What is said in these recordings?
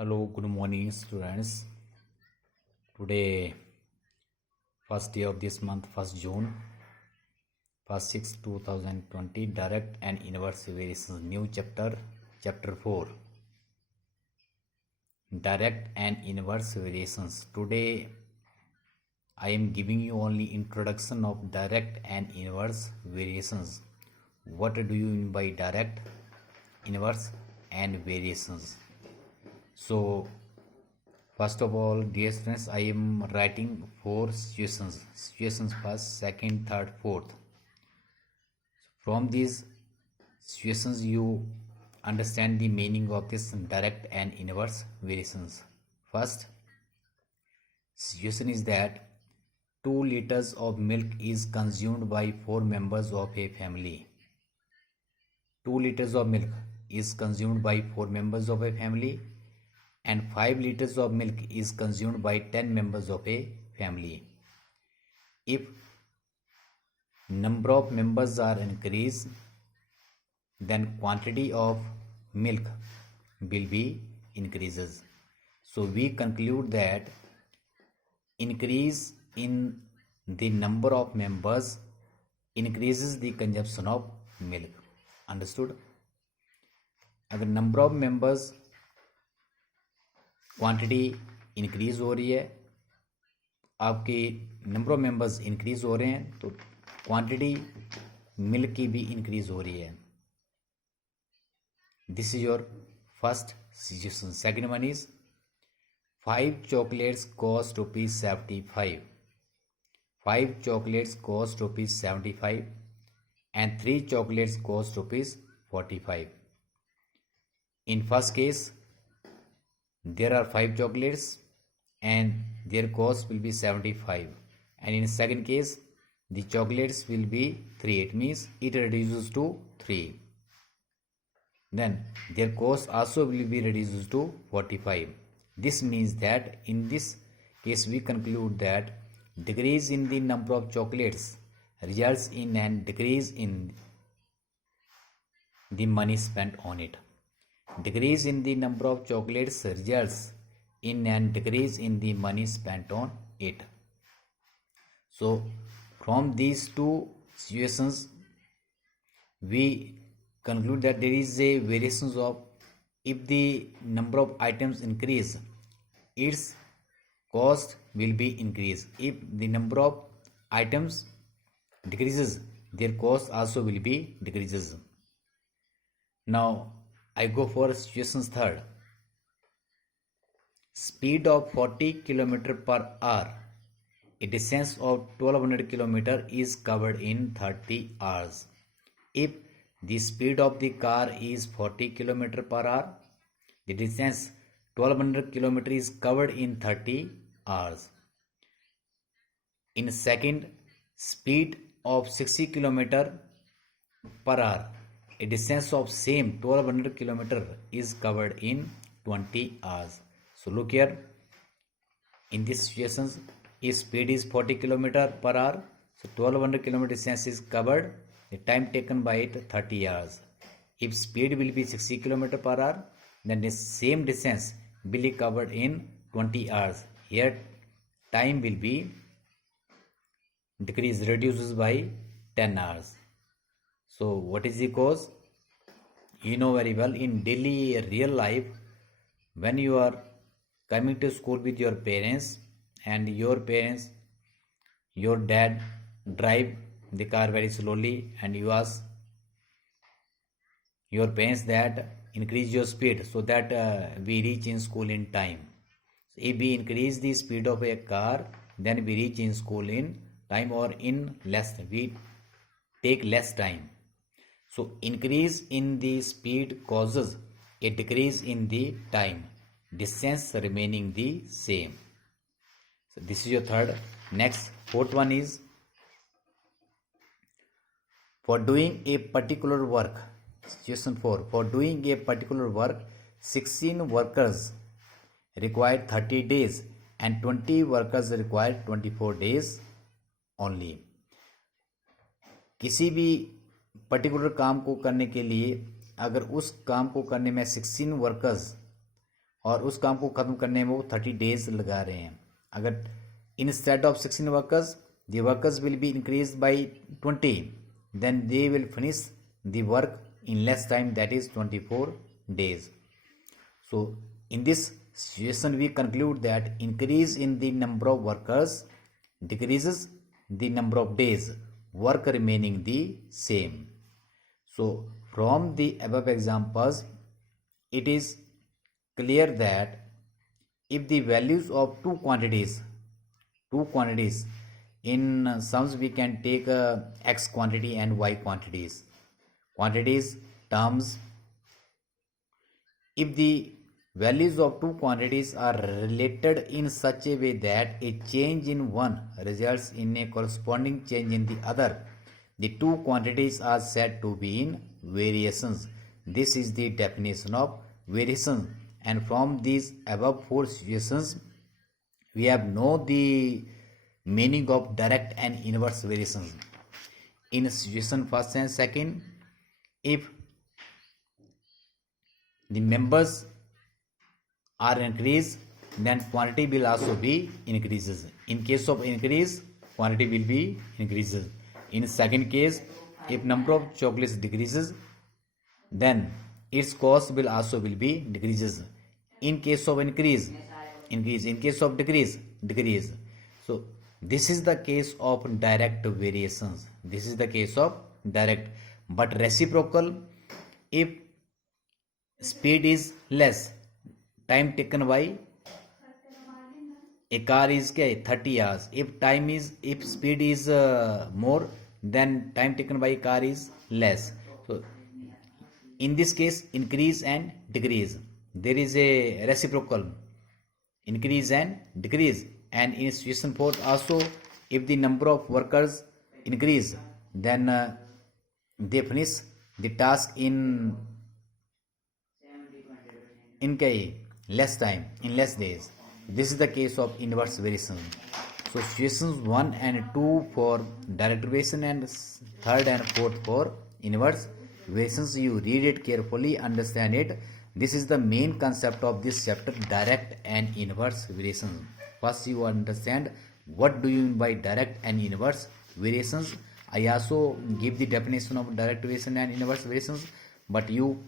Hello, good morning, students. Today, first day of this month, 1st June, 1st 6 2020, direct and inverse variations, new chapter, chapter 4, direct and inverse variations. Today, I am giving you only introduction of direct and inverse variations. What do you mean by direct, inverse, and variations? So, first of all, dear students, I am writing 4 situations. Situations first, second, third, fourth. From these situations, you understand the meaning of this direct and inverse variations. First situation is that 2 liters of milk is consumed by 4 members of a family. 2 liters of milk is consumed by 4 members of a family, and 5 liters of milk is consumed by 10 members of a family. If number of members are increased, then quantity of milk will be increases. So we conclude that increase in the number of members increases the consumption of milk. Understood? अगर number of members quantity increase हो रही है, आपके number of members increase हो रहे हैं, तो quantity milk की भी इंक्रीज हो रही है. This is your first situation. Second one is 5 chocolates cost ₹75. 5 chocolates cost ₹75 and 3 chocolates cost ₹45. In first case, there are 5 chocolates and their cost will be 75, and in second case the chocolates will be 3. It means it reduces to 3. Then their cost also will be reduced to 45. This means that in this case we conclude that decrease in the number of chocolates results in an decrease in the money spent on it. Decrease in the number of chocolates results in an decrease in the money spent on it. So from these two situations we conclude that there is a variations of, if the number of items increase, its cost will be increased. If the number of items decreases, their cost also will be decreases. Now I go for situations third. Speed of 40 km per hour, a distance of 1200 km is covered in 30 hours. If the speed of the car is 40 km per hour, the distance 1200 km is covered in 30 hours. In second, speed of 60 km per hour, a distance of same 1200 km is covered in 20 hours. So look here, in these situations, if speed is 40 km per hour, so 1200 km distance is covered, the time taken by it 30 hours. If speed will be 60 km per hour, then the same distance will be covered in 20 hours. Here time will be decreased, reduces by 10 hours. So what is the cause? You know very well, in daily real life, when you are coming to school with your parents and your parents, your dad drive the car very slowly, and you ask your parents that increase your speed so that we reach in school in time. So if we increase the speed of a car, then we reach in school in time, or in less, we take less time. So increase in the speed causes a decrease in the time, distance remaining the same. So this is your third. Next, fourth one is, for doing a particular work, situation 4, for doing a particular work 16 workers require 30 days and 20 workers require 24 days only. किसी भी particular काम को करने के लिए अगर उस काम को करने में 16 वर्कर्स और उस काम को ख़त्म करने में वो 30 डेज लगा रहे हैं। अगर instead of 16 workers, the workers will be increased by 20, then they will finish the work in less time, that is 24 days. So in this situation we conclude that increase in the number of workers decreases the number of days, work remaining the same. So from the above examples it is clear that if the values of two quantities in sums, we can take x quantity and y quantities terms. If the values of two quantities are related in such a way that a change in one results in a corresponding change in the other, the two quantities are said to be in variations. This is the definition of variation, and from these above four situations we have know the meaning of direct and inverse variations. In situation first and second, if the members are increased, then quantity will also be increases. In case of increase, quantity will be increases. In second case, if number of chocolates decreases, then its cost will also will be decreases. In case of increase, in case of decrease. So this is the case of direct variations. This is the case of direct. But reciprocal, if speed is less, time taken by a car is 30 hours. If speed is more, then time taken by a car is less. So in this case, increase and decrease, there is a reciprocal increase and decrease. And in situation 4 also, if the number of workers increase, then they finish the task in less time, in less days. This is the case of inverse variation. So situations 1 and 2 for direct variation and third and fourth for inverse variations. You read it carefully, understand it. This is the main concept of this chapter, direct and inverse variations. First you understand what do you mean by direct and inverse variations. I also give the definition of direct variation and inverse variations, but you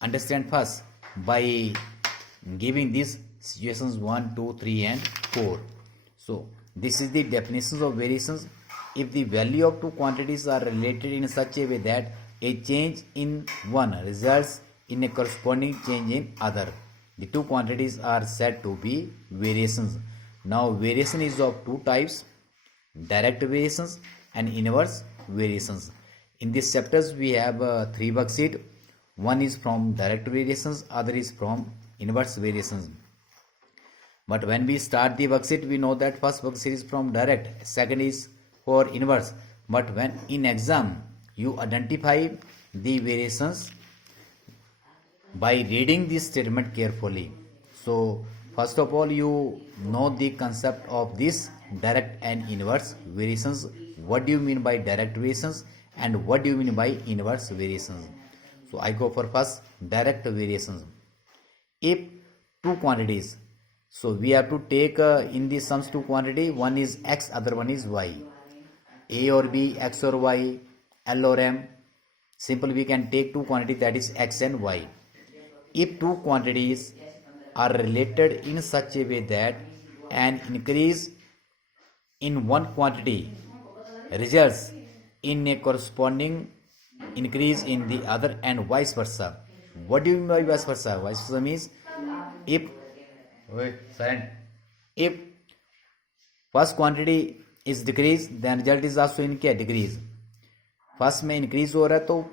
understand first by giving these situations 1, 2, 3 and 4. So this is the definitions of variations. If the value of two quantities are related in such a way that a change in one results in a corresponding change in other, the two quantities are said to be variations. Now variation is of two types, direct variations and inverse variations. In these chapters we have three worksheet. One is from direct variations, other is from inverse variations. But when we start the worksheet, we know that first worksheet is from direct, second is for inverse. But when in exam you identify the variations by reading this statement carefully. So first of all, you know the concept of this direct and inverse variations. What do you mean by direct variations and what do you mean by inverse variations? So I go for first direct variations. If two quantities, so we have to take in the sums two quantity, one is x, other one is y. A or B, x or y, L or M. Simple, we can take two quantities, that is x and y. If two quantities are related in such a way that an increase in one quantity results in a corresponding increase in the other and vice versa. What do you mean by vice versa? Vice versa means if first quantity is decrease, then result is also in क्या decrease. First में increase हो रहा है, तो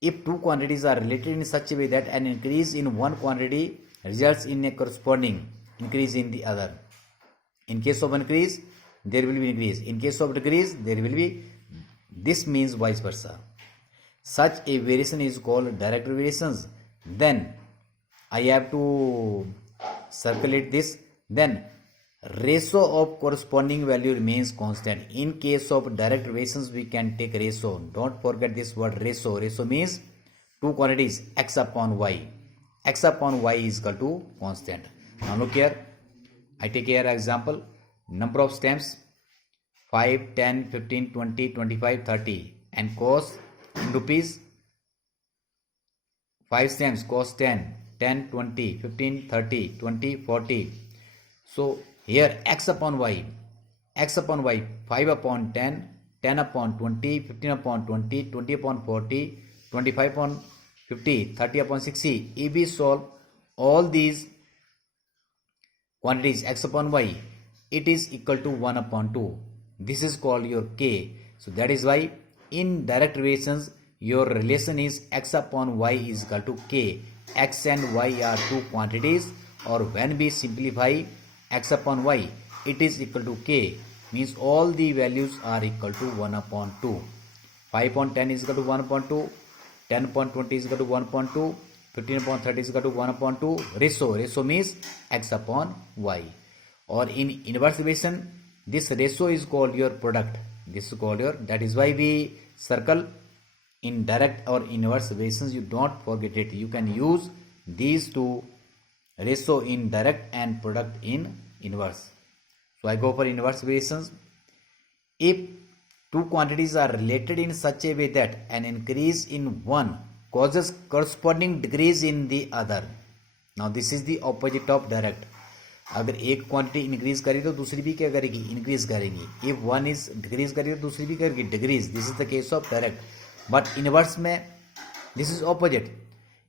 if two quantities are related in such a way that an increase in one quantity results in a corresponding increase in the other. In case of increase, there will be increase. In case of decrease, there will be. This means vice versa. Such a variation is called direct variations. Then I have to circulate this. Then ratio of corresponding value remains constant. In case of direct variations, we can take ratio. Don't forget this word ratio. Ratio means two quantities, x upon y. x upon y is equal to constant. Now look here, I take here example, number of stems 5, 10, 15, 20, 25, 30 and cost in rupees. 5 stems cost 10, 10, 20, 15, 30, 20, 40. So here x upon y, 5 upon 10, 10 upon 20, 15 upon 20, 20 upon 40, 25 upon 50, 30 upon 60. If we solve all these quantities x upon y, it is equal to 1 upon 2. This is called your k. So that is why in direct relations your relation is x upon y is equal to k. X and y are two quantities, or when we simplify x upon y, it is equal to k, means all the values are equal to 1 upon 2. 5 upon 10 is equal to 1 upon 2, 10 upon 20 is equal to 1 upon 2, 15 upon 30 is equal to 1 upon 2. Ratio means x upon y. Or in inverse relation, this ratio is called your product. This is called your, that is why we circle in direct or inverse relations. You don't forget it. You can use these two, ratio in direct and product in inverse. So I go for inverse relations. If two quantities are related in such a way that an increase in one causes corresponding decrease in the other. Now this is the opposite of direct. अगर एक quantity increase करेगी तो दूसरी भी क्या करेगी, increase करेगी. If one is decrease करेगी तो दूसरी भी करेगी decrease. This is the case of direct. But inverse में this is opposite.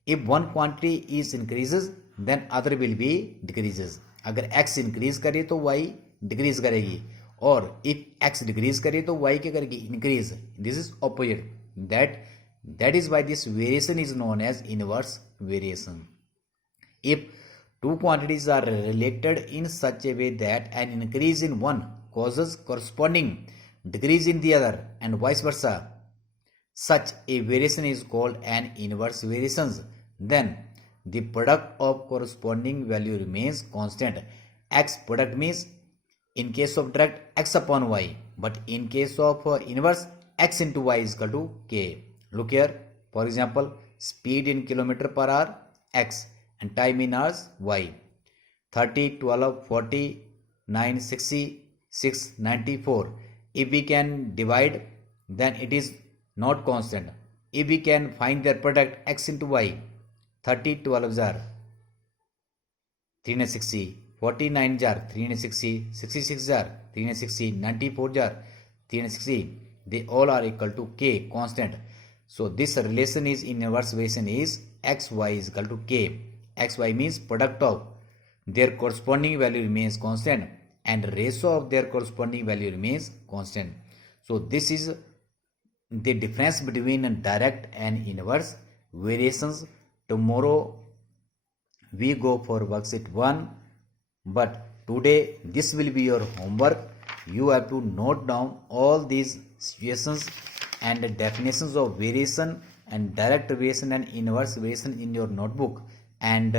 If one quantity is increases then other will be decreases. अगर एक्स इंक्रीज करे तो वाई डिक्रीज करेगी, और इफ एक्स डिक्रीज करे तो वाई क्या करेगी, increase. This is opposite. That is why this variation is known as inverse variation. If two quantities are related in such a way that an increase in one causes corresponding decrease in the other and vice versa, such a variation is called an inverse variation. Then the product of corresponding value remains constant. X product means in case of direct x upon y, but in case of inverse x into y is equal to k. Look here, for example, speed in kilometer per hour x and time in hours y. 30, 12, 40, 9, 60, 6, 94. If we can divide, then it is not constant. If we can find their product x into y, 30 12 are 360, 49 are 360, 66 are 360, 94 are 360. They all are equal to k, constant. So this relation is in inverse relation is x y is equal to k. X y means product of their corresponding value remains constant and ratio of their corresponding value remains constant. So this is the difference between direct and inverse variations. Tomorrow we go for worksheet 1, but today this will be your homework. You have to note down all these situations and definitions of variation and direct variation and inverse variation in your notebook, and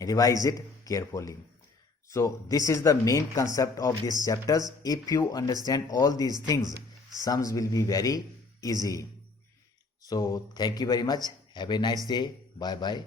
revise it carefully. So this is the main concept of these chapters. If you understand all these things, sums will be very easy. So thank you very much. Have a nice day. Bye bye.